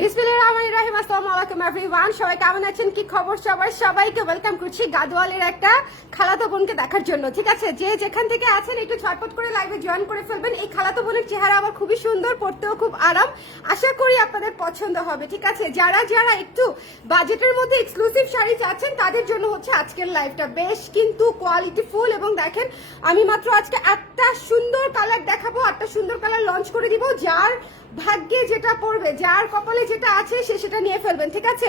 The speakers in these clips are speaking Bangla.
বিসমিল্লাহিররহমানিররহিম। আসসালামু আলাইকুম এভরিওয়ান, সবাই কেমন আছেন, কি খবর সবার? সবাইকে ওয়েলকাম করছি গাদোয়ালের একটা খালাতো বোনকে দেখার জন্য। ঠিক আছে, যে যেখান থেকে আছেন একটু ঝটপট করে লাইভে জয়েন করে ফেলবেন। এই খালাতো বোনের চেহারা আবার খুবই সুন্দর, পড়তেও খুব আরাম, আশা করি আপনাদের পছন্দ হবে। ঠিক আছে, যারা যারা একটু বাজেটের মধ্যে এক্সক্লুসিভ শাড়ি চাচ্ছেন তাদের জন্য হচ্ছে আজকের লাইভটা। বেশ কিন্তু কোয়ালিটিফুল, এবং দেখেন আমি মাত্র আজকে 8টা সুন্দর কালার দেখাবো, 8টা সুন্দর কালার লঞ্চ করে দিব। যার ভাগ্যে যেটা পড়বে, যার কপালে যেটা আছে সে সেটা নিয়ে ফেলবেন। ঠিক আছে,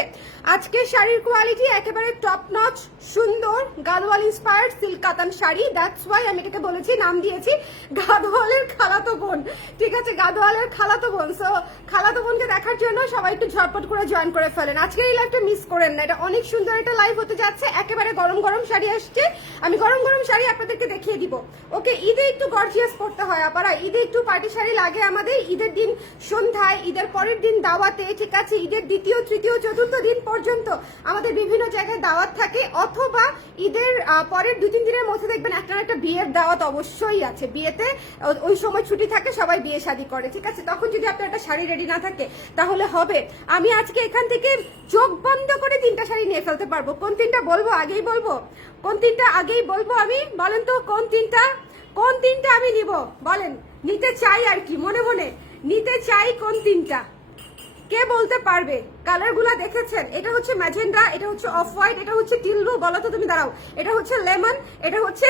আজকে শাড়ির কোয়ালিটি একেবারে টপ নচ, সুন্দর গাদোয়াল ইন্সপায়ার্ড সিল্ক কাতান শাড়ি। দ্যাটস ওয়াই আমি এটাকে বলেছি, নাম দিয়েছি গাদোয়ালের খালাতো বোন। ঠিক আছে, গাদোয়ালের খালাতো বোন। সো খালাতো বোনকে দেখার জন্য সবাই একটু ঝটপট করে জয়েন করে ফেলেন। আজকের এই লাইভটা মিস করেন না, এটা অনেক সুন্দর একটা লাইভ হতে যাচ্ছে। একেবারে গরম গরম শাড়ি আসছে, আমি গরম গরম শাড়ি আপনাদেরকে দেখিয়ে দিব। ওকে, ঈদে একটু গর্জিয়াস পড়তে হয় আপারা, ঈদে একটু পার্টি শাড়ি লাগে আমাদের। ঈদের দিন সন্ধ্যায়, ঈদের পরের দিন দাওয়াতে, ঠিক আছে, ঈদের দ্বিতীয় তৃতীয় চতুর্থ দিন পর্যন্ত আমাদের বিভিন্ন জায়গায় দাওয়াত থাকে, অথবা ঈদের পরের 2-3 দিনের মধ্যে দেখবেন একটা না একটা বিয়ের দাওয়াত অবশ্যই আছে। বিয়েতে ওই সময় ছুটি থাকে, সবাই বিয়ে শাদী করে। ঠিক আছে, তখন যদি আপনার একটা শাড়ি রেডি না থাকে তাহলে হবে। আমি আজকে এখান থেকে চোখ বন্ধ করে 3টা শাড়ি নিয়ে ফেলতে পারবো। কোন 3টা বলবো? আগেই বলবো কোন 3টা, আগেই বলবো আমি। বলেন তো কোন 3টা, কোন 3টা আমি নিব? বলেন, নিতে চাই আর কি, মনে মনে নিতে চাই কোন 3টা, কে বলতে পারবে? কালার গুলা দেখেছেন? এটা হচ্ছে ম্যাজেন্ডা, এটা হচ্ছে অফ হোয়াইট, এটা হচ্ছে টিল ব্লু। বলো তো তুমি, দাঁড়াও। এটা হচ্ছে লেমন, এটা হচ্ছে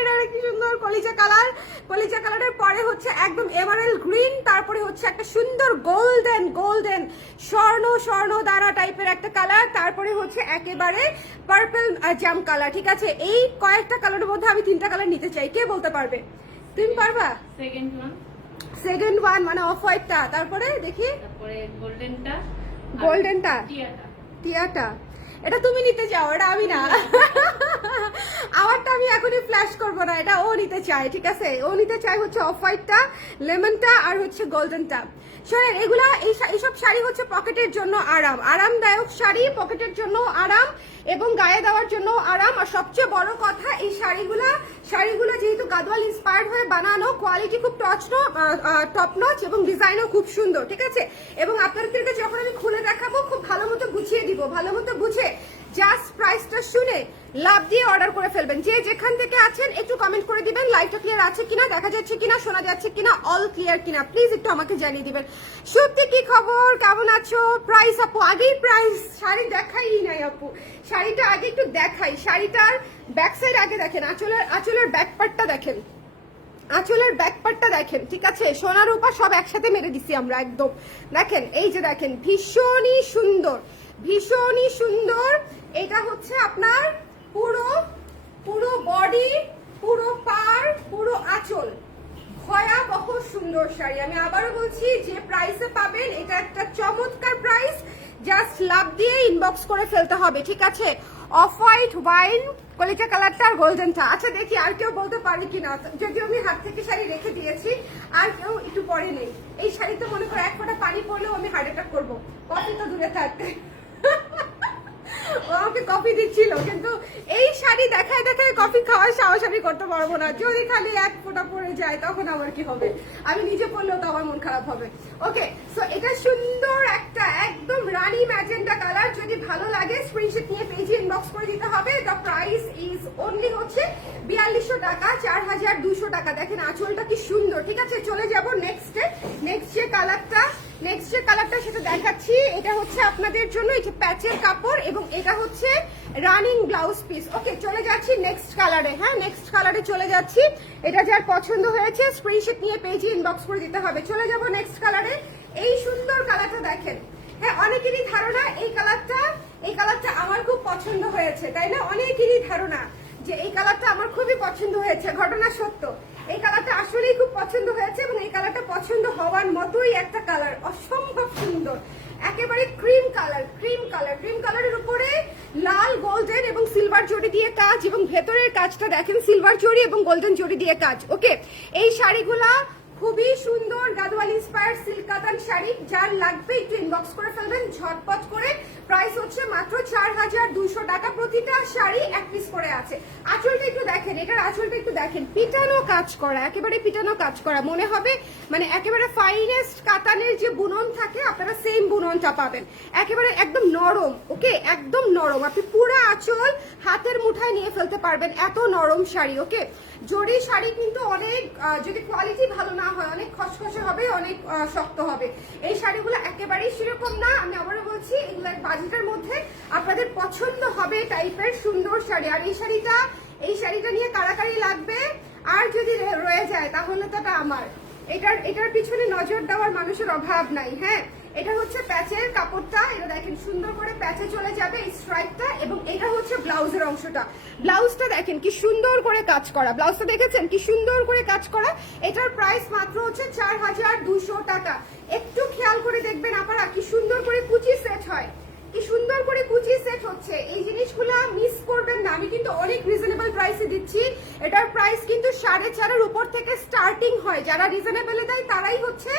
এটা কি সুন্দর কলিজা কালার। কলিজা কালারের পরে হচ্ছে একদম এমারেল গ্রিন, তারপরে হচ্ছে একটা সুন্দর গোল্ডেন গোল্ডেন স্বর্ণ স্বর্ণ দানা টাইপের একটা কালার, তারপরে হচ্ছে একেবারে পার্পল জাম কালার। ঠিক আছে, এই কয়েকটা কালারের মধ্যে আমি 3টা কালার নিতে চাই। কে বলতে পারবে? তুমি পারবা? সেকেন্ড ওয়ান মানে অফ হোয়াইটটা, তারপরে দেখি, তারপরে গোল্ডেনটা, গোল্ডেনটা, টিয়াটা। টিয়াটা। এটা তুমি নিতে চাও, এটা আমি না। আমারটা আমি এখনই ফ্ল্যাশ করবো না, এটা ও নিতে চায়। ঠিক আছে, ও নিতে চায় হচ্ছে অফ হোয়াইটটা, লেমনটা, আর হচ্ছে গোল্ডেনটা। শোনেন, এগুলা এইসব শাড়ি হচ্ছে পকেটের জন্য আরাম, আরামদায়ক শাড়ি, পকেটের জন্য আরাম এবং গায়ে দেওয়ার জন্য আরাম। আর সবচেয়ে বড় কথা, এই শাড়িগুলো যেহেতু গাদোয়াল ইন্সপায়ার্ড হয়ে বানানো, কোয়ালিটি খুব টপ নচ এবং ডিজাইনও খুব সুন্দর। ঠিক আছে, এবং আপনাদেরকে যখন আমি খুলে দেখাবো খুব ভালো মতো গুছিয়ে দিব, ভালো মতো বুঝে জাস্ট প্রাইসটা শুনে লাভ দিয়ে অর্ডার করে ফেলবেন। যে যেখান থেকে আছেন একটু কমেন্ট করে দিবেন লাইভটা ক্লিয়ার আছে কিনা, দেখা যাচ্ছে কিনা, শোনা যাচ্ছে কিনা, অল ক্লিয়ার কিনা, প্লিজ একটু আমাকে জানিয়ে দিবেন। সত্যি কি খবর, কেমন আছো? প্রাইস আপু, আগেই প্রাইস, শাড়ি দেখাই নাই আপু, শাড়িটা আগে একটু দেখাই। শাড়িটার ব্যাক সাইড আগে দেখেন, আঁচলের ব্যাক পার্টটা দেখেন, আঁচলের ব্যাক পার্টটা দেখেন। ঠিক আছে, সোনা রূপা সব একসাথে মেরে দিছি আমরা একদম। দেখেন, এই যে দেখেন, ভীষণই সুন্দর, ভীষণই সুন্দর। এটা হচ্ছে আপনার পুরো বডি, পুরো পার, পুরো আঁচল, ভয়াবহ সুন্দর শাড়ি। আমি আবারও বলছি, যে প্রাইসে পাবেন এটা একটা চমৎকার প্রাইস, জাস্ট লাভ দিয়ে ইনবক্স করে ফেলতে হবে। ঠিক আছে, অফ হোয়াইট, ওয়াইন, কলিজা কালারটা আর গোল্ডেনটা। আচ্ছা দেখি আর কেউ বলতে পারি কিনা, যদিও আমি হাত থেকে শাড়ি রেখে দিয়েছি, আর কেউ একটু পরে নেই। এই শাড়িতে মনে করো এক ফোঁটা পানি পড়লেও আমি হার্ট অ্যাটাক করবো। কফি তো দূরে থাকতে, ও আমাকে কফি দিচ্ছিল, কিন্তু এই শাড়ি দেখায় দেখায় কফি খাওয়ার সাহস আমি করতে পারবো না। যদি খালি এক ফোঁটা পড়ে যায় তখন আমার কি হবে? আমি নিজে পড়লেও তো আমার মন খারাপ হবে। ওকে, সো এটা সুন্দর একটা একদম রানী ম্যাজেন্ডা কালার। যদি ভালো লাগে স্ক্রিনশট নিয়ে পেজে ইনবক্স করে দিতে হবে। দ্য প্রাইস ইজ অনলি হচ্ছে 4200 টাকা, 4200 টাকা। দেখেন আঁচলটা কি সুন্দর। ঠিক আছে, চলে যাব নেক্সট যে কালারটা সেটা দেখাচ্ছি। এটা হচ্ছে আপনাদের জন্য, এটা প্যাচের কাপড় এবং এটা হচ্ছে রানিং ব্লাউজ পিস। ওকে, চলে যাচ্ছি নেক্সট কালারে। হ্যাঁ, নেক্সট কালারে চলে যাচ্ছি। এটা যার পছন্দ হয়েছে স্ক্রিনশট নিয়ে পেজে ইনবক্স করে দিতে হবে। চলে যাব নেক্সট কালারে। এই সুন্দর কালারটা দেখেন। হ্যাঁ, অনেকেরই ধারণা এই কালারটা আমার খুব পছন্দ হয়েছে, তাই না? অনেকেরই ধারণা যে এই কালারটা আমার খুবই পছন্দ হয়েছে। ঘটনা সত্য, এই কালারটা আসলেই খুব পছন্দ হয়েছে এবং এই কালারটা পছন্দ হওয়ার মতোই একটা কালার, অসম্ভব সুন্দর। একেবারে ক্রিম কালারের উপরে লাল, গোল্ডেন এবং সিলভার জড়ি দিয়ে কাজ, এবং ভেতরের কাজটা দেখেন সিলভার জড়ি এবং গোল্ডেন জড়ি দিয়ে কাজ। ওকে, এই শাড়িগুলা খুবই সুন্দর। গাদওয়াল ইন্সপায়ার্ড সিল্ক কাতান শাড়ি, যার লাগবে একটু ইনবক্স করে ফেলবেন ঝটপট করে। প্রাইস হচ্ছে মাত্র 4200 টাকা, প্রতিটা শাড়ি এক পিস করে আছে। আঁচলটা একটু দেখেন, এটার আঁচলটা একটু দেখেন, পিটানো কাজ করা, একেবারে পিটানো কাজ করা, মনে হবে মানে একেবারে ফাইনেস্ট কাতানের যে বুনন থাকে আপনারা সেম বুননটা পাবেন, একেবারে একদম নরম। ওকে, একদম নরম, আপনি পুরো আঁচল হাতের মুঠায় নিয়ে ফেলতে পারবেন, এত নরম শাড়ি। ওকে, জরি শাড়ি কিন্তু অনেক যদি কোয়ালিটি ভালো না হয় অনেক খসখসে হবে, অনেক শক্ত হবে। এই শাড়িগুলো একেবারেই সেরকম না, আমি আবারও বলছি এগুলো বাজেটের মধ্যে আপনাদের পছন্দ হবে টাইপের সুন্দর শাড়ি। আর এই শাড়িটা নিয়ে কারাকারি লাগবে, আর যদি রয়ে যায় তাহলে তো এটা আমার। এটার পিছনে নজর দেওয়ার মানুষের অভাব নাই। হ্যাঁ, এটা হচ্ছে প্যাচের কাপড়টা, এটা দেখেন সুন্দর করে প্যাচে চলে যাবে এই স্ট্রাইপটা, এবং এটা হচ্ছে ব্লাউজের অংশটা। ব্লাউজটা দেখেন কি সুন্দর করে কাজ করা, ব্লাউজটা দেখেছেন কি সুন্দর করে কাজ করা। এটার প্রাইস মাত্র হচ্ছে 4200 টাকা। একটু খেয়াল করে দেখবেন আপনারা কি সুন্দর করে কুচি সেট হয়, কি সুন্দর করে কুচি সেট হচ্ছে। এই জিনিসগুলো মিস করবেন না, আমি কিন্তু অনেক রিজনেবল প্রাইসে দিচ্ছি। এটার প্রাইস কিন্তু 4.5 উপর থেকে স্টার্টিং হয়, যারা রিজনেবলে দেয় তারাই হচ্ছে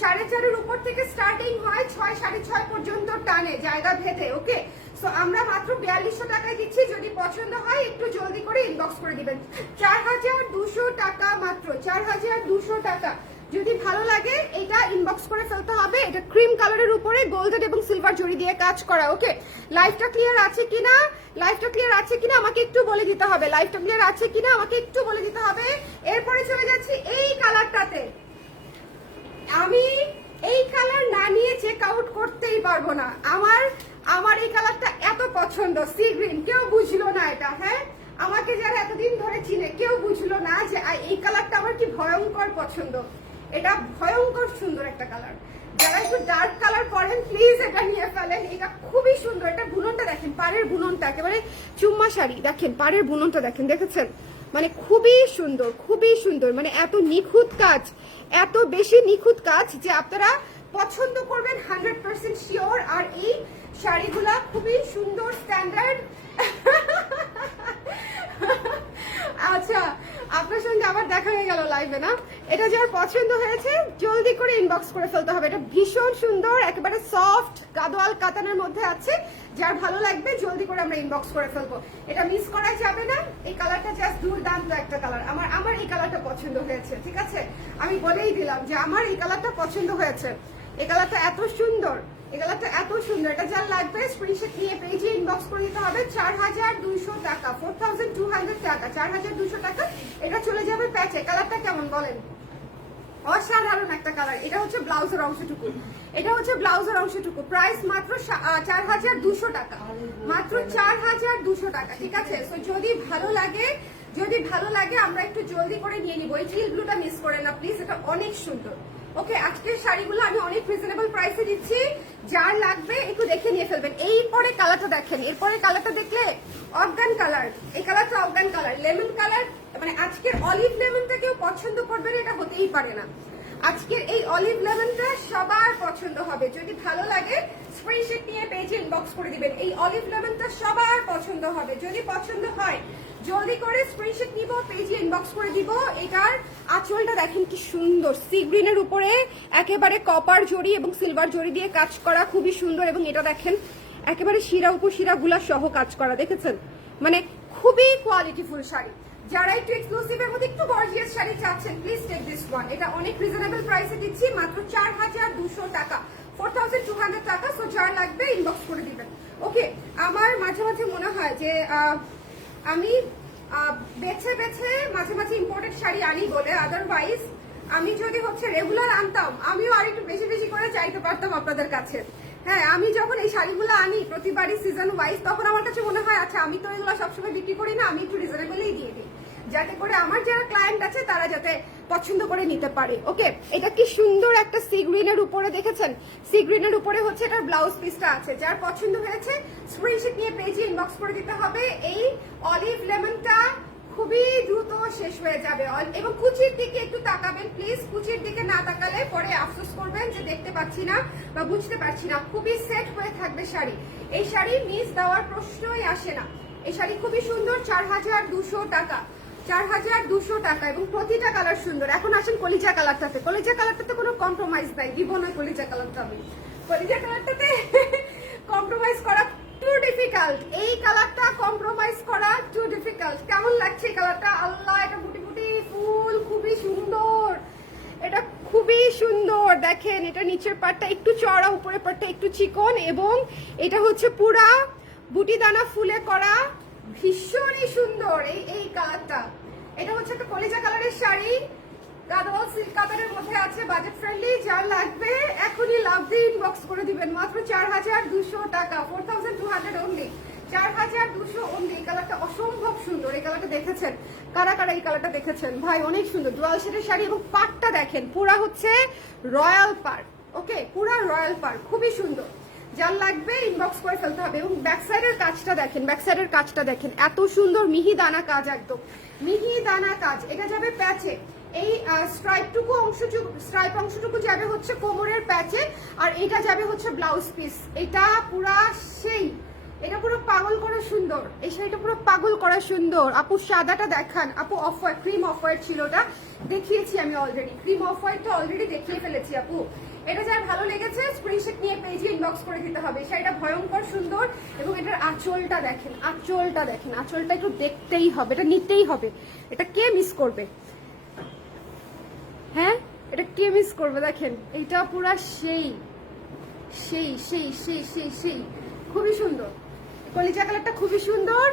4.5 উপর থেকে স্টার্টিং হয়, 6 6.5 পর্যন্ত টানে জায়গা ভেদে। ওকে, সো আমরা মাত্র 4200 টাকায় দিচ্ছি, যদি পছন্দ হয় একটু জলদি করে ইনবক্স করে দিবেন। 4200 টাকা মাত্র, 4200 টাকা। যদি ভালো লাগে এটা ইনবক্স করে ফেলতে হবে। এটা ক্রিম কালারের উপরে গোল্ডেন এবং সিলভার জড়ি দিয়ে কাজ করা। ওকে, লাইভটা ক্লিয়ার আছে কিনা, লাইভটা ক্লিয়ার আছে কিনা আমাকে একটু বলে দিতে হবে, লাইভটা ক্লিয়ার আছে কিনা আমাকে একটু বলে দিতে হবে। এরপরে চলে যাচ্ছি এই কালারটাতে। আমি এই কালার না নিয়ে চেক আউট করতেই পারবো না, আমার এই কালারটা এত পছন্দ। সি গ্রিন, কেউ বুঝলো না এটা। হ্যাঁ, আমাকে যারা এতদিন ধরে চিনে কেউ বুঝলো না যে এই কালারটা আমার কি ভয়ঙ্কর পছন্দ। এটা ভয়ঙ্কর সুন্দর একটা কালার, যারা একটু ডার্ক কালার পরেন প্লিজ এটা নিয়ে ফেলেন, এটা খুবই সুন্দর। এটা বুননটা দেখেন, পাড়ের বুননটা একেবারে চুম্মা শাড়ি, দেখেন পাড়ের বুননটা দেখেন, দেখেছেন মানে খুবই সুন্দর, খুবই সুন্দর, মানে এত নিখুঁত কাজ, এত বেশি নিখুঁত কাজ যে আপনারা পছন্দ করবেন 100% শিওর। আর এই শাড়িগুলা খুবই সুন্দর, স্ট্যান্ডার্ড। আচ্ছা, আপনার সঙ্গে আবার দেখা হয়ে গেল লাইভে না? এটা যার পছন্দ হয়েছে জলদি করে ইনবক্স করে ফেলতে হবে। এটা ভীষণ সুন্দর, একেবারে সফট গাদোয়াল কাতানের মধ্যে আছে, যার ভালো লাগবে জলদি করে আমরা ইনবক্স করে ফেলবো, এটা মিস করা যাবে না। এই কালারটা জাস্ট দুর্দান্ত একটা কালার, আমার এই কালারটা পছন্দ হয়েছে। ঠিক আছে, আমি বলেই দিলাম যে আমার এই কালারটা পছন্দ হয়েছে। এই কালারটা এত সুন্দর, এই কালারটা এত সুন্দর, এটা যার লাগবে স্ক্রিনশট নিয়ে পেজে ইনবক্স করে দিতে হবে। 4200 টাকা, 4200 টাকা, 4200 টাকা। এটা চলে যাবে প্যাচে। কালারটা কেমন বলেন? অসাধারণ একটা কালার। এটা হচ্ছে ব্লাউজের অংশটুকু, এটা হচ্ছে ব্লাউজের অংশটুকু। প্রাইস মাত্র 4200 টাকা, মাত্র 4200 টাকা। ঠিক আছে, সো যদি ভালো লাগে আমরা একটু জলদি করে নিয়ে নিবো। এই চিল ব্লুটা মিস করে না প্লিজ, এটা অনেক সুন্দর। ওকে, আজকের শাড়িগুলো আমি অনেক রিজনেবল প্রাইসে দিচ্ছি, যার লাগবে একটু দেখে নিয়ে ফেলবেন। এই পরে কালারটা দেখেন, এরপরে কালারটা দেখলে অফগান কালার, এই কালারটা অফগান কালার, লেমন কালার, মানে আজকের অলিভ লেমনটা কেউ পছন্দ করবে না এটা হতেই পারে না। আজকের এই অলিভ লেমনটা সবার পছন্দ হবে, যদি ভালো লাগে স্ক্রিনশট নিয়ে পেজে ইনবক্স করে দিবেন। এই অলিভ লেমনটা সবার পছন্দ হবে, যদি পছন্দ হয় জলদি করে স্ক্রিনশট নিব, পেজে ইনবক্স করে দিব। এটার আঁচলটা দেখেন কি সুন্দর, সি গ্রিনের উপরে একেবারে কপার জড়ি এবং সিলভার জড়ি দিয়ে কাজ করা, খুবই সুন্দর। এবং এটা দেখেন একেবারে শিরা উপশিরা গুলা সহ কাজ করা, দেখেছেন মানে খুবই কোয়ালিটিফুল শাড়ি। যারা একটু এক্সক্লুসিভের মধ্যে একটু গর্জিয়াস শাড়ি চাচ্ছেন প্লিজ টেক দিস ওয়ান। এটা অনেক রিজনেবল প্রাইসে দিচ্ছি, মাত্র 4200 টাকা, 4200 টাকা। সো যার লাগবে ইনবক্স করে দিবেন। ওকে, আমার মাঝে মাঝে মনে হয় যে আমি বেছে বেছে মাঝে মাঝে ইম্পোর্টেড শাড়ি আনি বলে, আদারওয়াইজ আমি যদি হচ্ছে রেগুলার আনতাম আমিও আর একটু বেশি বেশি করে চাইতে পারতাম আপনাদের কাছে। হ্যাঁ, আমি যখন এই শাড়িগুলো আনি প্রতিবারই সিজন ওয়াইজ, তখন আমার কাছে মনে হয় আচ্ছা আমি তো এগুলো সবসময় বিক্রি করি না, আমি একটু রিজনেবলেই দিয়ে দিই, যাতে করে আমার যারা ক্লায়েন্ট আছে তারা যাতে পছন্দ করে নিতে পারে। ওকে, এটা কি সুন্দর একটা সি গ্রিনের উপরে, দেখেছেন সি গ্রিনের উপরে হচ্ছে এটার ব্লাউজ পিসটা আছে। যার পছন্দ হয়েছে স্ক্রিনশট নিয়ে পেজে ইনবক্স করে দিতে হবে। এই অলিভ লেমনটা খুবই দ্রুত শেষ হয়ে যাবে, এবং কুচির দিকে একটু তাকাবেন প্লিজ, কুচির দিকে না তাকালে পরে আফসোস করবেন যে দেখতে পাচ্ছি না বা বুঝতে পারছি না। খুবই সেট হয়ে থাকবে শাড়ি, এই শাড়ি মিস দেওয়ার প্রশ্নই আসে না। এই শাড়ি খুবই সুন্দর, 4200 টাকা, 4200 টাকা এবং প্রতিটা কালার সুন্দর। এখন আসেন কলিজা কালারটাতে। কলিজা কালারটাতে কোনো কম্প্রোমাইজ নাই, দিব না কলিজা কালারটা আমি। কলিজা কালারটাতে কম্প্রোমাইজ করা টু ডিফিকাল্ট, এই কালারটা কম্প্রোমাইজ করা টু ডিফিকাল্ট। কেমন লাগছে এই কালারটা? আল্লাহ, এটা বুটি বুটি ফুল, খুবই সুন্দর, এটা খুবই সুন্দর। দেখেন এটা নিচের পাটটা একটু চড়া, উপরের পাটটা একটু চিকন, এবং এটা হচ্ছে পুরা বুটি দানা ফুলে করা, ভীষণই সুন্দর এই কালারটা। এটা হচ্ছে একটা কলিজা কালারের শাড়ি, গাদোয়াল সিল্ক কাতারের মধ্যে আছে, বাজেট ফ্রেন্ডলি। যার লাগবে এখনই লাভ দিয়ে ইনবক্স করে দিবেন, মাত্র 4200 টাকা, 4200 অনলি, 4200 অনলি। এই কালারটা অসম্ভব সুন্দর। এই কালারটা দেখেছেন কারা কারা? এই কালারটা দেখেছেন ভাই, অনেক সুন্দর ডুয়াল শেডের শাড়ি, এবং পাটটা দেখেন পুরা হচ্ছে রয়্যাল পার। ওকে, পুরা রয়্যাল পার, খুবই সুন্দর। যার লাগবে ইনবক্স করে ফেলতে হবে। এবং ব্যাক সাইডের কাজটা দেখেন, ব্যাক সাইডের কাজটা দেখেন, এত সুন্দর মিহি দানা কাজ, একদম মিহি দানা কাজ। এটা যাবে প্যাচে, এই স্ট্রাইপ অংশটুকু যাবে হচ্ছে কোমরের প্যাচে, আর এটা যাবে হচ্ছে ব্লাউজ পিস। এটা পুরা সেই, এটা পুরো পাগল করা সুন্দর, এই শাড়িটা পুরো পাগল করা সুন্দর। আপু সাদাটা দেখান, আপু off white, cream off white ছিল, ওটা দেখিয়েছি আমি অলরেডি, ক্রিম অফ হোয়াইটটা অলরেডি দেখিয়ে ফেলেছি আপু। এটা যার ভালো লেগেছে স্ক্রিনশট নিয়ে পেজে ইনবক্স করে দিতে হবে। শাড়িটা ভয়ঙ্কর সুন্দর, এবং এটার আঁচলটা দেখেন, আঁচলটা দেখেন, আঁচলটা একটু দেখতেই হবে, এটা নিতেই হবে। এটা কে মিস করবে? হ্যাঁ, এটা কে মিস করবে? দেখেন এইটা পুরা সেই সেই সেই সেই সেই সেই, খুবই সুন্দর। কলিজা কালারটা খুবই সুন্দর।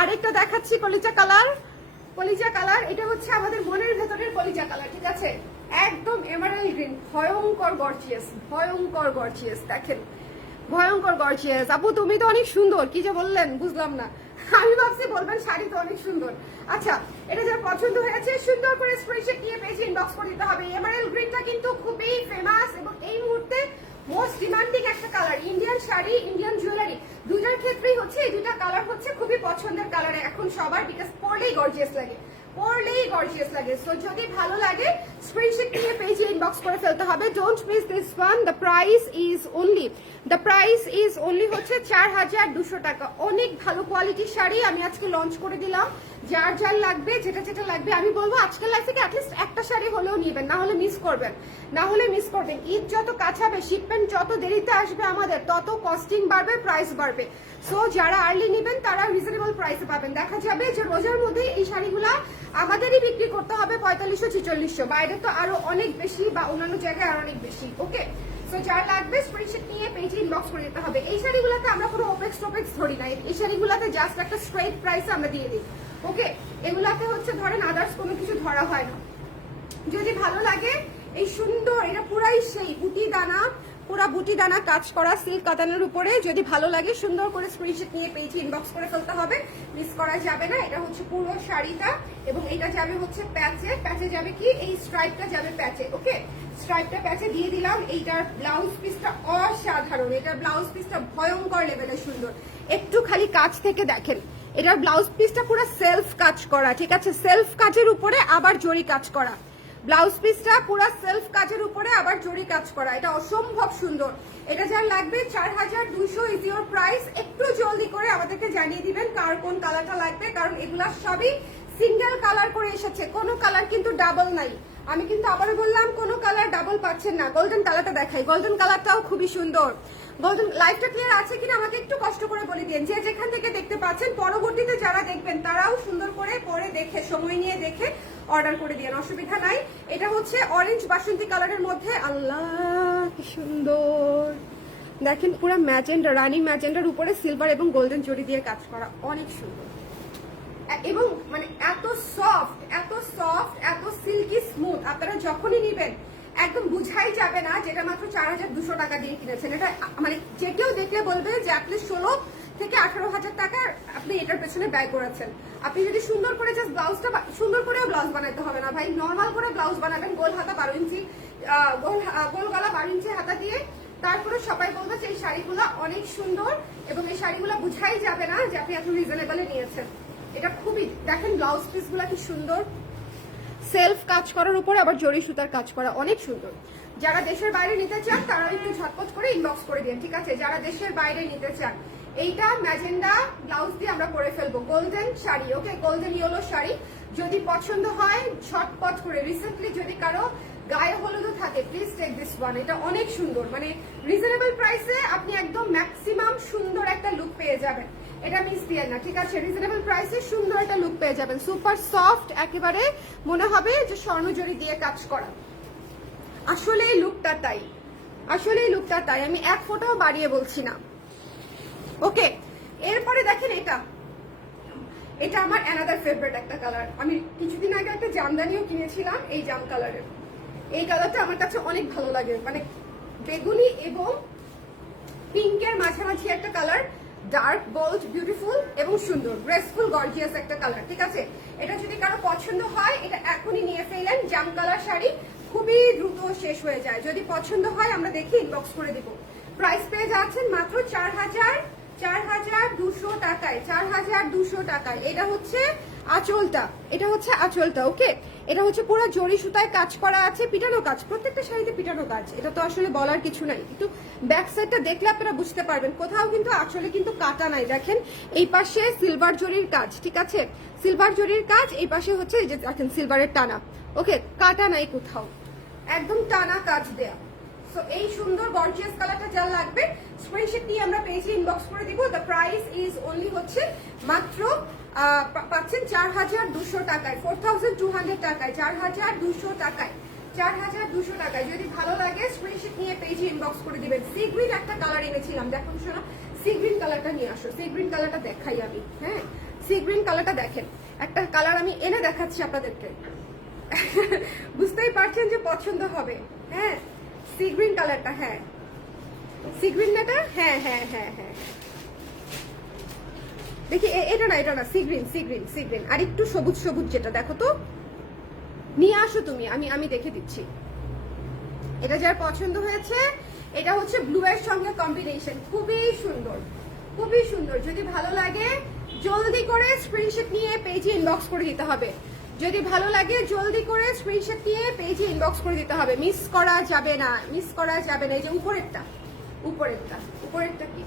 আরেকটা দেখাচ্ছি কলিজা কালার, কলিজা কালার, এটা হচ্ছে আমাদের মনের ভেতরের কলিজা কালার, ঠিক আছে? একদম এমারাল্ড গ্রিন, ভয়ঙ্কর গর্জিয়াস, ভয়ঙ্কর গর্জিয়াস। দেখেন ভয়ঙ্কর গর্জিয়াস। আপু তুমি তো অনেক সুন্দর, কি যে বললেন বুঝলাম না, আমি ভাবছি বলবেন শাড়ি তো অনেক সুন্দর। আচ্ছা, এটা যার পছন্দ হয়েছে সুন্দর করে স্ক্রিনশট নিয়ে পেজে ইনবক্স করে দিতে হবে। এমারাল্ড গ্রিনটা কিন্তু খুবই ফেমাস, এবং এই মুহূর্তে মোস্ট ডিমান্ডিং একটা colour. Indian sari, Indian jewellery, দুইটার ক্ষেত্রেই হচ্ছে এই দুইটা কালার হচ্ছে খুবই পছন্দের কালার এখন সবার, বিকজ পরলেই গর্জিয়াস লাগে, পরলেই গর্জিয়াস লাগে। সো যদি ভালো লাগে স্ক্রিনশট নিয়ে পেজে ইনবক্স করে ফেলতে হবে। Don't miss this one. The price is only হচ্ছে 4200 টাকা। অনেক ভালো কোয়ালিটির শাড়ি আমি আজকে লঞ্চ করে দিলাম। যার যার লাগবে, যেটা যেটা লাগবে, আমি বলবো আজকের লাইফ থেকে অ্যাটলিস্ট একটা শাড়ি হলেও নেবেন, না হলে মিস করবেন, না হলে মিস করবেন। ঈদ যত কাছাবে, শিপমেন্ট যত দেরিতে আসবে আমাদের, তত কস্টিং বাড়বে, প্রাইস বাড়বে। সো যারা আর্লি নেবেন তারা রিজনেবল প্রাইসে পাবেন। দেখা যাবে যে রোজার মধ্যে এই শাড়িগুলা আমাদেরই বিক্রি করতে হবে 4500-4600, বাইরে তো আরো অনেক বেশি, বা অন্যান্য জায়গায় আরো অনেক বেশি। ওকে, সো যার লাগবে স্ক্রিনশট নিয়ে পেজে ইনবক্স করে দিতে হবে। এই শাড়িগুলোতে আমরা কোনো ওপেক্স টোপেক্স ধরি না, এই শাড়িগুলোতে জাস্ট একটা স্ট্রেট প্রাইসে আমরা দিয়ে দিই। ওকে, এগুলাতে হচ্ছে ধরেন আদার্স কোনো কিছু ধরা হয় না। যদি ভালো লাগে এই সুন্দর, এটা পুরাই সেই বুটি দানা, পুরা বুটি দানা কাজ করা সিল্ক কাতানের উপরে, যদি ভালো লাগে সুন্দর করে স্ক্রিনশট নিয়ে পেজে ইনবক্স করে ফেলতে হবে, মিস করা যাবে না। এটা হচ্ছে পুরো শাড়িটা, এবং এটা যাবে হচ্ছে প্যাচে, প্যাচে যাবে কি এই স্ট্রাইপটা যাবে প্যাচে। ওকে, স্ট্রাইপটা প্যাচে দিয়ে দিলাম। এইটার ব্লাউজ পিসটা অসাধারণ, এটার ব্লাউজ পিসটা ভয়ঙ্কর লেভেলের সুন্দর। একটু খালি কাজ থেকে দেখেন, এটার ব্লাউজ পিসটা পুরো সেলফ কাজ করা, ঠিক আছে? সেলফ কাজের উপরে আবার জরি কাজ করা, ব্লাউজ পিসটা পুরো সেলফ কাজের উপরে আবার জরি কাজ করা, এটা অসম্ভব সুন্দর। এটা যার লাগবে 4200 ইজ ইওর প্রাইস। একটু জলদি করে আমাদেরকে জানিয়ে দিবেন কার কোন কালারটা লাগবে, কারণ এগুলা সবই সিঙ্গেল কালার করে এসেছে, কোনো কালার কিন্তু ডাবল নাই। আমি কিন্তু আবারও বললাম কোনো কালার ডাবল পাচ্ছেন না। গোল্ডেন কালারটা দেখাই, গোল্ডেন কালারটাও খুবই সুন্দর। গোল্ডেন লাইফটা ক্লিয়ার আছে কিনা আমাকে একটু কষ্ট করে বলে দিন, যে যেখান থেকে দেখতে পাচ্ছেন। পরবর্তীতে যারা দেখবেন তারাও সুন্দর করে পরে দেখে, সময় নিয়ে দেখে অর্ডার করে দিন, অসুবিধা নাই। এটা হচ্ছে অরেঞ্জ বাসন্তী কালারের মধ্যে, আল্লাহ কি সুন্দর দেখেন, পুরো ম্যাজেন্ডা, রানী ম্যাজেন্ডার উপরে সিলভার এবং গোল্ডেন জরি দিয়ে কাজ করা, অনেক সুন্দর। এবং মানে এত সফট, এত সফট, এত সিল্কি স্মুথ, আপনারা যখনই নেবেন একদম বুঝাই যাবে না যেটা মাত্র 4200 টাকা দিয়ে কিনেছেন। এটা মানে যে কেউ দেখলে বলবে যে অ্যাটলিস্ট 16 থেকে 18,000 টাকা আপনি এটার পেছনে ব্যয় করেছেন। আপনি যদি সুন্দর করে জাস্ট ব্লাউজটা, সুন্দর করেও ব্লাউজ বানাতে হবে না ভাই, নর্মাল করে ব্লাউজ বানাবেন, গোল হাতা 12 ইঞ্চি, গোল গলা 12 ইঞ্চি হাতা দিয়ে, তারপরে সবাই বলবে যে এই শাড়িগুলো অনেক সুন্দর, এবং এই শাড়িগুলো বুঝাই যাবে না যে আপনি এত রিজনেবলে নিয়েছেন। এটা খুবই দেখেন, ব্লাউজ পিস গুলা কি সুন্দর, সেলফ কাজ করার উপরে আবার জরি সুতার কাজ করা, অনেক সুন্দর। যারা দেশের বাইরে নিতে চান তারা একটু ঝটপট করে ইনবক্স করে দিন, ঠিক আছে? যারা দেশের বাইরে নিতে চান, এইটা ম্যাজেন্ডা ব্লাউজ দিয়ে আমরা করে ফেলবো, গোল্ডেন শাড়ি। ওকে, গোল্ডেন ইয়েলো শাড়ি, যদি পছন্দ হয় ঝটপট করে, রিসেন্টলি যদি কারো গায়ে হলুদও থাকে, প্লিজ টেক দিস ওয়ান। এটা অনেক সুন্দর, মানে রিজনেবল প্রাইসে আপনি একদম ম্যাক্সিমাম সুন্দর একটা লুক পেয়ে যাবেন। এটা মিস দিয়ে না, ঠিক আছে? রিজনেবল প্রাইসে সুন্দর একটা লুক পেয়ে যাবেন, সুপার সফট, একেবারে মনে হবে যে স্বর্ণজরি দিয়ে কাজ করা। আসলে এই লুকটা তাই, আসলে এই লুকটা তাই, আমি এক ফোঁটাও বাড়িয়ে বলছি না। ওকে, এরপরে দেখেন এটা, এটা আমার অ্যানাদার ফেভারিট একটা কালার। আমি কিছুদিন আগে একটা জামদানিও কিনেছিলাম এই জাম কালারের। এই কালারটা আমার কাছে অনেক ভালো লাগে, মানে বেগুনি এবং পিঙ্কের মাঝামাঝি একটা কালার, ডার্ক, বোল্ড, বিউটিফুল এবং সুন্দর, গ্রেসফুল, গর্জিয়াস একটা কালার, ঠিক আছে? এটা যদি কারো পছন্দ হয় এটা এখনই নিয়ে ফেলেন। জাম কালার শাড়ি খুবই দ্রুত শেষ হয়ে যায়, যদি পছন্দ হয় আমরা দেখি ইনবক্স করে দিব। প্রাইস পেয়ে যাচ্ছেন মাত্র 4,200 টাকায়, 4,200 টাকায়। এটা হচ্ছে আঁচলটা, এটা হচ্ছে আঁচলটা। ওকে, এটা হচ্ছে পুরো জরি সুতায় কাজ করা আছে, পিটানো কাজ, প্রত্যেকটা শাড়িতে পিটানো কাজ, এটা তো আসলে বলার কিছু নাই। কিন্তু ব্যাক সাইডটা দেখলে আপনারা বুঝতে পারবেন, কোথাও কিন্তু আঁচলে কিন্তু কাটা নাই। দেখেন এই পাশে সিলভার জরির কাজ, ঠিক আছে? সিলভার জরির কাজ, এই পাশে হচ্ছে এই যে দেখেন সিলভারের টানা। ওকে, কাটা নাই কোথাও, একদম টানা কাজ দেয়া। সো এই সুন্দর গর্জিয়াস কালারটা যা লাগবে স্ক্রিনশট নিয়ে আমরা পেজে ইনবক্স করে দিব। দ্য প্রাইস ইজ অনলি হচ্ছে মাত্র পাচ্ছেন 4,200 টাকায়, 4,200 টাকায়, 4,200 টাকায়, 4,200 টাকায়। যদি ভালো লাগে স্ক্রিনশট নিয়ে পেজে ইনবক্স করে দিবেন। সি গ্রিন একটা কালার এনেছিলাম, দেখুন শোনো, সি গ্রিন কালারটা নিয়ে আসো, সি গ্রিন কালারটা দেখাই আমি। হ্যাঁ, সি গ্রিন কালারটা দেখেন, একটা কালার আমি এনে দেখাচ্ছি আপনাদেরকে, বুঝতেই পারছেন যে পছন্দ হবে। হ্যাঁ, সি গ্রিন কালারটা, হ্যাঁ সি গ্রিন এটা, হ্যাঁ হ্যাঁ হ্যাঁ হ্যাঁ, দেখি এটা না, এটা না, sea green, sea green, sea green. আর একটু সবুজ সবুজ যেটা, দেখো তো, নিয়ে আসো তুমি, আমি দেখে দিচ্ছি। এটা যার পছন্দ হয়েছে, এটা হচ্ছে ব্লু এর সঙ্গে কম্বিনেশন, খুবই সুন্দর, খুবই সুন্দর। যদি ভালো লাগে জলদি করে স্ক্রিনশট নিয়ে পেজে ইনবক্স করে দিতে হবে। যদি ভালো লাগে জলদি করে স্ক্রিনশট নিয়ে পেজে ইনবক্স করে দিতে হবে, মিস করা যাবে না, মিস করা যাবে না। এই যে উপরেরটা, উপরেরটা, উপরেরটা কি,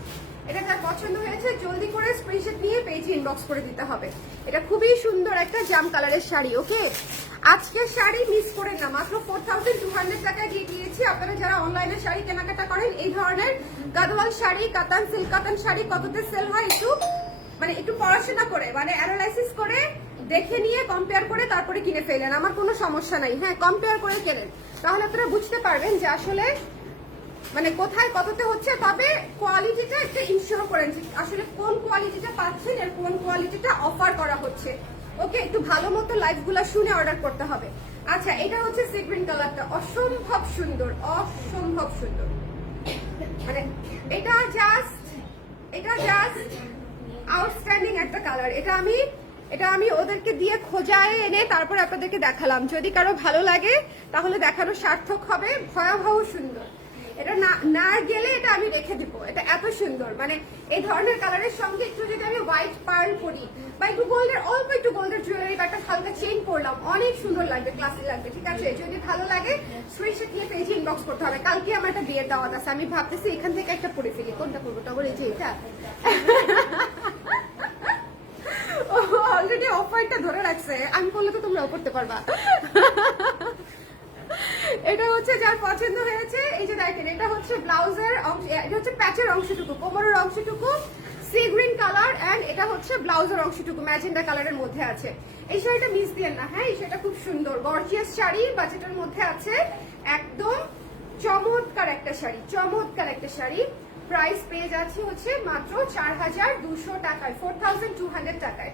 এটা যার পছন্দ হয়েছে জলদি করে স্ক্রিনশট নিয়ে পেজে ইনবক্স করে দিতে হবে। এটা খুবই সুন্দর একটা জাম কালারের শাড়ি। ওকে, আজকের শাড়ি মিস করেন না, মাত্র 4,200 টাকায় দিয়ে দিয়েছি। আপনারা যারা অনলাইনে শাড়ি কেনাকাটা করেন, এই ধরনের গাদওয়াল শাড়ি, কাতান, সিল্ক কাতান শাড়ি কততে সেল হয় একটু মানে একটু পড়াশোনা করে, মানে অ্যানালাইসিস করে দেখে নিয়ে কম্পেয়ার করে তারপরে কিনে ফেলেন, আমার কোনো সমস্যা নাই। হ্যাঁ, কম্পেয়ার করে কেনেন, তাহলে আপনারা বুঝতে পারবেন যে আসলে মানে কোথায় কততে হচ্ছে। তবে কোয়ালিটিটা একটা ইনশিওর করেন যে আসলে কোন কোয়ালিটিটা পাচ্ছেন আর কোন কোয়ালিটিটা অফার করা হচ্ছে। ওকে, একটু ভালো মতো লাইভগুলো শুনে অর্ডার করতে হবে। আচ্ছা, এটা হচ্ছে সি গ্রিন কালারটা, অসম্ভব সুন্দর, অসম্ভব সুন্দর, মানে এটা জাস্ট আউটস্ট্যান্ডিং একটা কালার। এটা আমি ওদেরকে দিয়ে খোঁজায় এনে তারপর আপনাদেরকে দেখালাম। যদি কারো ভালো লাগে তাহলে দেখানো সার্থক হবে, ভয়াবহ সুন্দর। এটা না গেলে এটা আমি রেখে দিব, এটা এত সুন্দর। মানে এই ধরনের কালারের সঙ্গে একটু যদি আমি হোয়াইট পার্ল করি বা একটু গোল্ডের, অল্প একটু গোল্ডের জুয়েলারি বা একটা হালকা চেইন পরলাম, অনেক সুন্দর লাগবে, ক্লাসি লাগবে, ঠিক আছে? যদি ভালো লাগে স্ক্রিনশট নিয়ে পেজে ইনবক্স করতে হবে। কালকে আমার একটা বিয়ের দাওয়াত আছে, আমি ভাবতেছি এখান থেকে একটা পরে ফেলি, কোনটা পরবো? টগর, এই যে এটা অলরেডি অফারটা ধরে রাখছে, আমি বললে তো তোমরাও করতে পারবা। এটা হচ্ছে যার পছন্দ হয়েছে, এই যে দেখেন, এটা হচ্ছে ব্লাউজের অংশ, এটা হচ্ছে প্যাচের অংশটুকু, কোমরের অংশটুকু সি গ্রিন কালার, এন্ড এটা হচ্ছে ব্লাউজের অংশটুকু ম্যাজেন্ডা কালারের মধ্যে আছে। এই শাড়িটা মিস দিয়েন না, হ্যাঁ, এই শাড়িটা খুব সুন্দর, গর্জিয়াস শাড়ি, বাজেটের মধ্যে আছে, একদম চমৎকার একটা শাড়ি, চমৎকার একটা শাড়ি। প্রাইস পেয়ে যাচ্ছে হচ্ছে মাত্র 4,200 টাকায়, 4,200 টাকায়,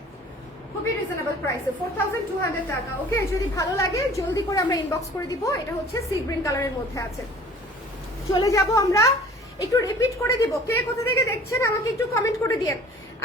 খুবই রিজনেবল প্রাইসে, 4,200 টাকা। ওকে, যদি ভালো লাগে জলদি করে আমরা ইনবক্স করে দিব। এটা হচ্ছে সি গ্রিন কালারের মধ্যে আছে। চলে যাব আমরা, একটু রিপিট করে দিব, কে কোথা থেকে দেখছেন আমাকে একটু কমেন্ট করে দিন।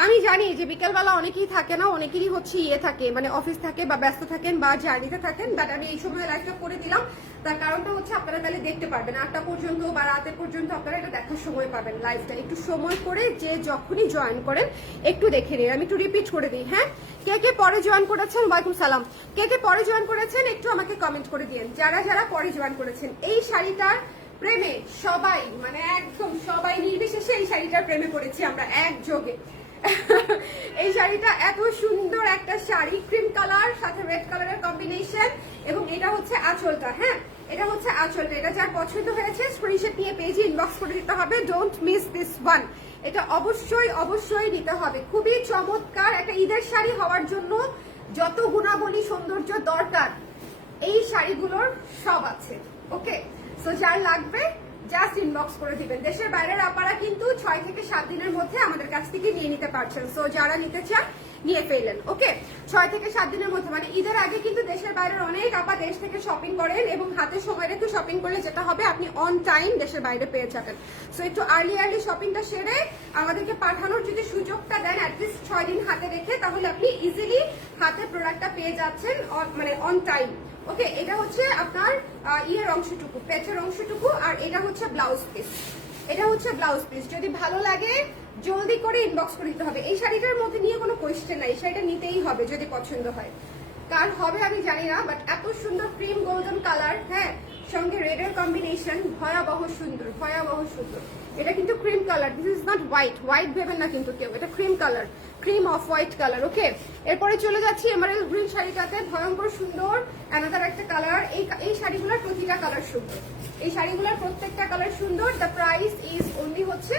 আমি জানি যে বিকেলবেলা অনেকেই থাকে না, অনেকেরই হচ্ছে থাকে, মানে অফিস থাকে বা ব্যস্ত থাকেন বা জার্নিতে থাকেন, বাট আমি এই সময় লাইভটা করে দিলাম। তার কারণটা হচ্ছে আপনারা তাহলে দেখতে পারবেন 8টা পর্যন্ত বা রাতে পর্যন্ত আপনারা এটা দেখার সময় পাবেন। লাইভটা একটু সময় করে যে যখনই জয়েন করেন একটু দেখে নিন। আমি একটু রিপিট করে দিই, হ্যাঁ, কে কে পরে জয়েন করেছেন, ওয়ালাইকুম সালাম, কে কে পরে জয়েন করেছেন একটু আমাকে কমেন্ট করে দিন। যারা যারা পরে জয়েন করেছেন, এই শাড়িটার প্রেমে সবাই, মানে একদম সবাই নির্বিশেষে এই শাড়িটার প্রেমে পড়েছি আমরা একযোগে। এই শাড়িটা এত সুন্দর একটা শাড়ি, ক্রিম কালার সাথে রেড কালারের কম্বিনেশন, এবং এটা হচ্ছে আঁচলটা। হ্যাঁ, এটা হচ্ছে আঁচলটা। এটা যার পছন্দ হয়েছে স্ক্রিনশট নিয়ে পেজে ইনবক্স করে দিতে হবে, ডোন্ট মিস দিস ওয়ান। এটা অবশ্যই অবশ্যই নিতে হবে। খুবই চমৎকার একটা ঈদের শাড়ি হওয়ার জন্য যত গুণাবলী সৌন্দর্য দরকার এই শাড়িগুলোর সব আছে। ওকে, সো যার লাগবে জাস্ট ইনবক্স করে দিবেন। দেশের বাইরের আপারা কিন্তু 6 থেকে 7 দিনের মধ্যে আমাদের কাছ থেকে নিয়ে নিতে পারছেন। সো যারা নিতে চান নিয়ে ফেলেন। ওকে, 6 থেকে 7 দিনের মধ্যে, মানে ঈদের আগে কিন্তু দেশের বাইরের অনেক আপা দেশ থেকে শপিং করেন, এবং হাতে সময় রেখে শপিং করলে যেটা হবে আপনি অন টাইম দেশের বাইরে পেয়ে যাবেন। সো একটু আর্লি শপিংটা সেরে আমাদেরকে পাঠানোর যদি সুযোগটা দেন অ্যাটলিস্ট 6 দিন হাতে রেখে, তাহলে আপনি ইজিলি হাতে প্রোডাক্টটা পেয়ে যাচ্ছেন মানে অন টাইম। ওকে, এটা হচ্ছে আপনার ইয়ের অংশটুকু, পেটের অংশটুকু, আর এটা হচ্ছে ব্লাউজ পিস। এটা হচ্ছে ব্লাউজ পিস। যদি ভালো লাগে জলদি করে ইনবক্স করে দিতে হবে। এই শাড়িটার মধ্যে নিয়ে কোনো কোয়েশ্চেন নাই, এই শাড়িটা নিতেই হবে যদি পছন্দ হয়। কার হবে আমি জানি না, বাট এত সুন্দর ক্রিম গোল্ডেন কালার, হ্যাঁ, সঙ্গে রেডের কম্বিনেশন, ভয়াবহ সুন্দর, ভয়াবহ সুন্দর। এটা কিন্তু cream colour, this is not white, white ভেবেন না কিন্তু কেউ, এটা cream colour, cream off white colour. Okay, এরপরে চলে যাচ্ছি এমারেল্ড গ্রিন শাড়িটাতে, ভয়ঙ্কর সুন্দর অ্যানাদার একটা কালার। এই শাড়িগুলোর প্রতিটা কালার সুন্দর, এই শাড়িগুলোর প্রত্যেকটা কালার সুন্দর। দ্য প্রাইস ইজ অনলি হচ্ছে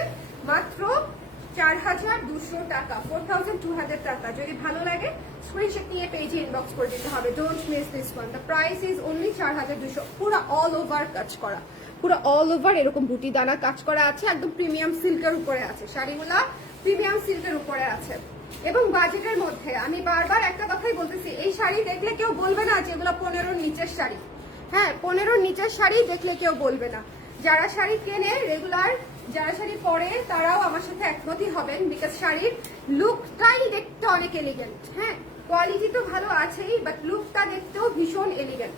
মাত্র 4200 টাকা, 4200 টাকা। যদি ভালো লাগে স্ক্রিনশট নিয়ে পেজে ইনবক্স করে দিতে হবে, don't miss this one. The price is only 4200। পুরো অল ওভার কাজ করা, পুরো অল ওভার এরকম বুটি দানা কাজ করা আছে, একদম প্রিমিয়াম সিল্কের উপরে আছে শাড়িগুলা, প্রিমিয়াম সিল্কের উপরে আছে এবং বাজেটের মধ্যে। আমি বারবার একটা কথাই বলতেছি, এই শাড়ি দেখলে কেউ বলবে না যেগুলো 15 নিচের শাড়ি। হ্যাঁ, 15 নিচের শাড়ি দেখলে কেউ বলবে না। যারা শাড়ি কেনে রেগুলার, যারা শাড়ি পরে, তারাও আমার সাথে একমতই হবেন, বিকজ শাড়ির লুকটাই দেখতে অনেক এলিগেন্ট। হ্যাঁ, কোয়ালিটি তো ভালো আছেই, বাট লুকটা দেখতেও ভীষণ এলিগেন্ট।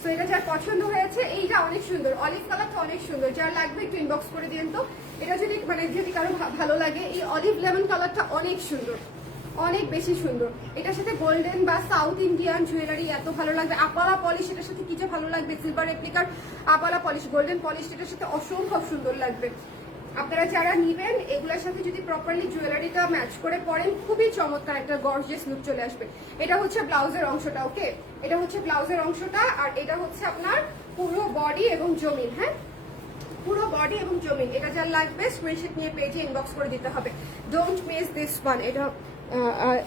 সো এটা যার পছন্দ হয়েছে, এইটা অনেক সুন্দর, অলিভ কালারটা অনেক সুন্দর। যার লাগবে একটু ইনবক্স করে দিন তো। এটা যদি যদি কারো ভালো লাগে, এই অলিভ লেমন কালারটা অনেক সুন্দর, অনেক বেশি সুন্দর। এটার সাথে গোল্ডেন বা সাউথ ইন্ডিয়ান জুয়েলারি এত ভালো লাগবে। আপালা পলিশ এটার সাথে কি যে ভালো লাগবে, সিলভার রেপ্লিকার আপালা পলিশ, গোল্ডেন পলিশ এটার সাথে অসম্ভব সুন্দর লাগবে। আপনারা যারা নিবেন এগুলোর সাথে যদি প্রপারলি জুয়েলারিটা ম্যাচ করে পরেন, খুবই চমৎকার একটা গর্জিয়াস লুক চলে আসবে। এটা হচ্ছে ব্লাউজের অংশটা। ওকে, এটা হচ্ছে ব্লাউজের অংশটা, আর এটা হচ্ছে আপনার পুরো বডি এবং জমিন। হ্যাঁ, পুরো বডি এবং জমিন। এটা যার লাগবে স্ক্রিনশট নিয়ে পেজে ইনবক্স করে দিতে হবে, ডোন্ট মিস দিস ওয়ান। এটা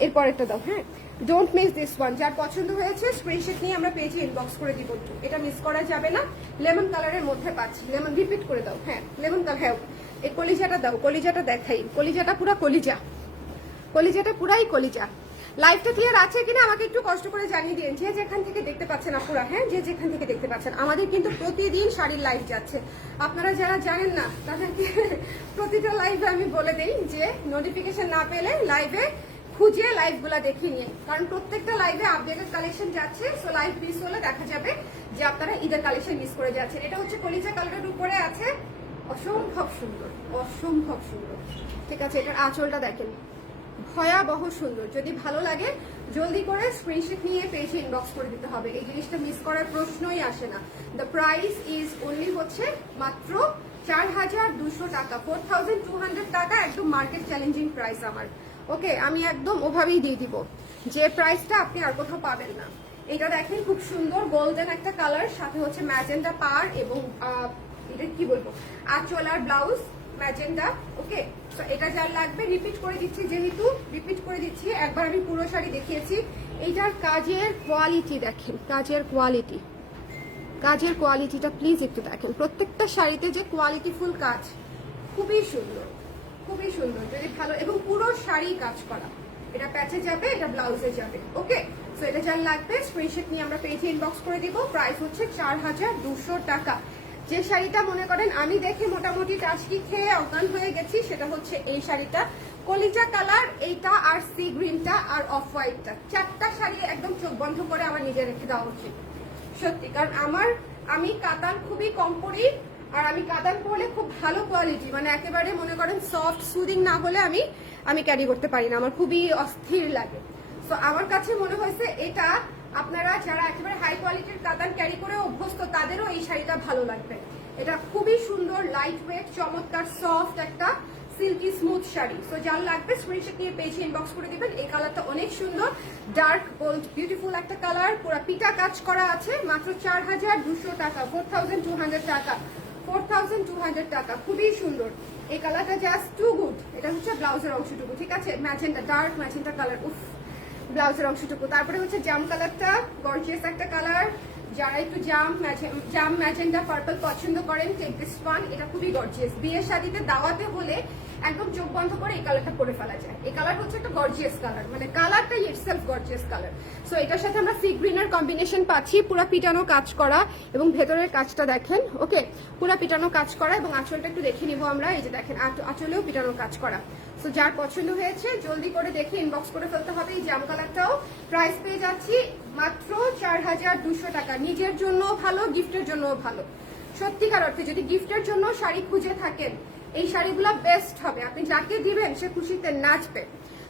এরপরেরটা দাও। হ্যাঁ, ডোন্ট মিস দিস ওয়ান। যার পছন্দ হয়েছে স্ক্রিনশট নিয়ে আমরা পেজে ইনবক্স করে দিব, এটা মিস করা যাবে না। লেমন কালারের মধ্যে পাচ্ছি, লেমন রিপিট করে দাও। হ্যাঁ, লেমন কালার। হ্যাঁ, এই কলিজাটা দাও, কলিজাটা দেখাই, কলিজাটা পুরা কলিজা, কলিজাটা পুরাই কলিজা। লাইভটা ক্লিয়ার আছে কিনা আমাকে একটু কষ্ট করে জানিয়ে দিন, যে যেখান থেকে দেখতে পাচ্ছেন আপুরা। হ্যাঁ, যে যেখান থেকে দেখতে পাচ্ছেন। আমাদের কিন্তু প্রতিদিন শাড়ির লাইভ যাচ্ছে, আপনারা যারা জানেন না তাদেরকে প্রতিটা লাইভে আমি বলে দিই যে নোটিফিকেশন না পেলে লাইভে খুঁজে লাইভগুলা দেখে নিয়ে, কারণ প্রত্যেকটা লাইভে আপডেটেড কালেকশন যাচ্ছে। সো লাইভ মিস হলে দেখা যাবে যে আপনারা ঈদের কালেকশন মিস করে যাচ্ছেন। এটা হচ্ছে কলিজা কালারের উপরে আছে, অসম্ভব সুন্দর, অসম্ভব সুন্দর। ঠিক আছে, এটার আঁচলটা দেখেন, ভয়াবহ সুন্দর। যদি ভালো লাগে জলদি করে স্ক্রিনশট নিয়ে পেজে ইনবক্স করে দিতে হবে, এই জিনিসটা মিস করার প্রশ্নই আসে না। দ্য প্রাইস ইজ অনলি হচ্ছে মাত্র 4200 টাকা, 4200 টাকা, একদম মার্কেট চ্যালেঞ্জিং প্রাইস আমার। ওকে, আমি একদম ওভাবেই দিয়ে দিব, যে প্রাইসটা আপনি আর কোথাও পাবেন না। এটা দেখেন খুব সুন্দর গোল্ডেন একটা কালার, সাথে হচ্ছে ম্যাজেন্ডা পার এবং এটা কি বলবো আঁচল আর ব্লাউজ ম্যাজেন্ডা। ওকে, তো এটা যার লাগবে রিপিট করে দিচ্ছি, যেহেতু রিপিট করে দিচ্ছি, একবার আমি পুরো শাড়ি দেখিয়েছি। এইটার কাজের কোয়ালিটি দেখেন, কাজের কোয়ালিটি, কাজের কোয়ালিটিটা প্লিজ একটু দেখেন। প্রত্যেকটা শাড়িতে যে কোয়ালিটিফুল কাজ, খুবই সুন্দর, খুবই সুন্দর। যদি ভালো, এবং পুরো শাড়ি কাজ করা, এটা প্যাচে যাবে, এটা ব্লাউজে যাবে। ওকে, সো এটা যার লাগবে স্ক্রিনশট নিয়ে আমরা পেজে ইনবক্স করে দিব। প্রাইস হচ্ছে 4200 টাকা। যে শাড়িটা মনে করেন আমি দেখে মোটামুটি টাচকি খেয়ে অজ্ঞান হয়ে গেছি, সেটা হচ্ছে এই শাড়িটা, কলিজা কালার, এইটা আর সি গ্রিনটা আর অফ হোয়াইটটা। 4টা শাড়ি একদম চোখ বন্ধ করে আমার নিজে রেখে দেওয়া উচিত সত্যি, কারণ আমি কাতান খুবই কম পরি, আর আমি কাতান পরলে খুব ভালো কোয়ালিটি, মানে একেবারে মনে করেন সফট সুদিং না হলে আমি ক্যারি করতে পারি না, আমার খুবই অস্থির লাগে। তো আমার কাছে মনে হয়েছে এটা আপনারা যারা একেবারে হাই কোয়ালিটির কাতান ক্যারি করে অভ্যস্ত, তাদেরও এই শাড়িটা ভালো লাগবে। এটা খুবই সুন্দর, লাইট ওয়েট, চমৎকার সফট একটা সিল্কি স্মুথ শাড়ি। সো যার লাগবে স্ক্রিনশট নিয়ে পেজে ইনবক্স করে দিবেন। এই কালারটা অনেক সুন্দর, ডার্ক গোল্ড বিউটিফুল একটা কালার, পুরো পিটা কাজ করা আছে, মাত্র 4200 টাকা, 4200 টাকা, 4200 টাকা, খুবই সুন্দর। এই কালারটা জাস্ট টু গুড। এটা হচ্ছে ব্লাউজের অংশটুকু, ঠিক আছে, ম্যাজেন্টা, ডার্ক ম্যাজেন্টা কালার, উফ, ব্লাউজের অংশটুকু। তারপরে হচ্ছে জাম কালারটা, গর্জিয়াস একটা কালার, যারা একটু জাম ম্যাজেন্টা পার্পল পছন্দ করেন টেক দিস ওয়ান। এটা খুবই গর্জিয়াস, বিয়ে শাদিতে দাওয়াতে হলে একদম চোখ বন্ধ করে এই কালারটা পরে ফেলা যায়। এই কালার হচ্ছে একটা গর্জিয়াস কালার, মানে কালারটাই ইটসেলফ গর্জিয়াস কালার। সো এটার সাথে আমরা সি গ্রিনের কম্বিনেশন পাচ্ছি, পুরো পিটানো কাজ করা এবং ভেতরের কাজটা দেখেন, ওকে, পুরো পিটানো কাজ করা এবং আঁচলটা একটু দেখে নিব আমরা। এই যে দেখেন আঁচলেও পিটানো কাজ করা। সো যার পছন্দ হয়েছে জলদি করে দেখে ইনবক্স করে ফেলতে হবে। এই জাম কালারটাও প্রাইস পেয়ে যাচ্ছি মাত্র 4200 টাকা। নিজের জন্য ভালো, গিফটের জন্য ভালো। সত্যিকার অর্থে যদি গিফটের জন্য শাড়ি খুঁজে থাকেন, এই শাড়িগুলো বেস্ট হবে। আপনি যাকে দিবেন সে খুশিতে নাচবে,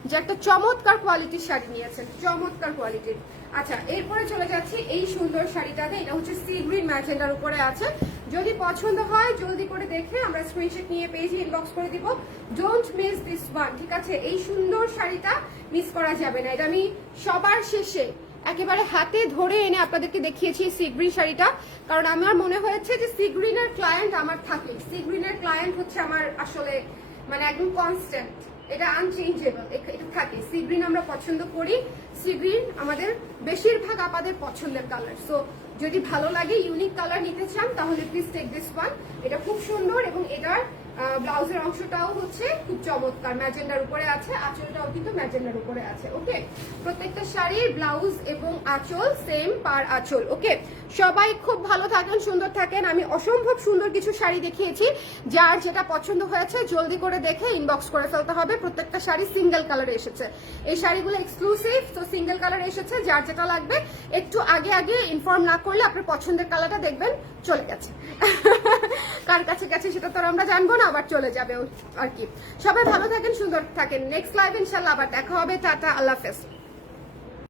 যে একটা চমৎকার কোয়ালিটির শাড়ি নিয়েছেন, চমৎকার কোয়ালিটির। আচ্ছা, এরপরে চলে যাচ্ছি এই সুন্দর শাড়িটাতে। এটা হচ্ছে সি গ্রিন ম্যাজেন্ডার উপরে আছে। যদি পছন্দ হয় জলদি করে দেখে আমরা স্ক্রিনশট নিয়ে পেজে ইনবক্স করে দিব। ডোন্ট মিস দিস ওয়ান, ঠিক আছে? এই সুন্দর শাড়িটা মিস করা যাবে না। এটা আমি সবার শেষে একেবারে হাতে ধরে এনে আপনাদেরকে দেখিয়েছি সি গ্রিন শাড়িটা, কারণ আমার মনে হয়েছে যে সি গ্রিনের ক্লায়েন্ট আমার থাকে। সি গ্রিনের ক্লায়েন্ট হচ্ছে আমার আসলে মানে একদম কনস্ট্যান্ট, এটা আনচেঞ্জেবল, এটা থাকে। সি গ্রিন আমরা পছন্দ করি, সি গ্রিন আমাদের বেশিরভাগ আপাদের পছন্দের কালার। সো যদি ভালো লাগে, ইউনিক কালার নিতে চান, তাহলে প্লিজ টেক দিস ওয়ান। এটা খুব সুন্দর এবং এটার ব্লাউজের অংশটাও হচ্ছে খুব চমৎকার, ম্যাজেন্ডার উপরে আছে, আঁচলটাও কিন্তু ম্যাজেন্ডার উপরে আছে, ওকে। প্রত্যেকটা শাড়ির ব্লাউজ এবং আঁচল সেম পার আঁচল, ওকে। সবাই খুব ভালো থাকেন, সুন্দর থাকেন। আমি অসম্ভব সুন্দর কিছু শাড়ি দেখিয়েছি, যার যেটা পছন্দ হয়েছে জলদি করে দেখে ইনবক্স করে ফেলতে হবে। প্রত্যেকটা শাড়ি সিঙ্গেল কালারে এসেছে, এই শাড়িগুলো এক্সক্লুসিভ, তো সিঙ্গেল কালার এসেছে। যার যেটা লাগবে একটু আগে আগে ইনফর্ম না করলে আপনার পছন্দের কালারটা দেখবেন চলে গেছে, কার কাছে গেছে সেটা তো আমরা জানবো না, আবার চলে যাবে আর কি। সবাই ভালো থাকেন, সুন্দর থাকেন। নেক্সট লাইভ ইনশাল্লাহ আবার দেখা হবে। টাটা, আল্লাহ হাফেজ।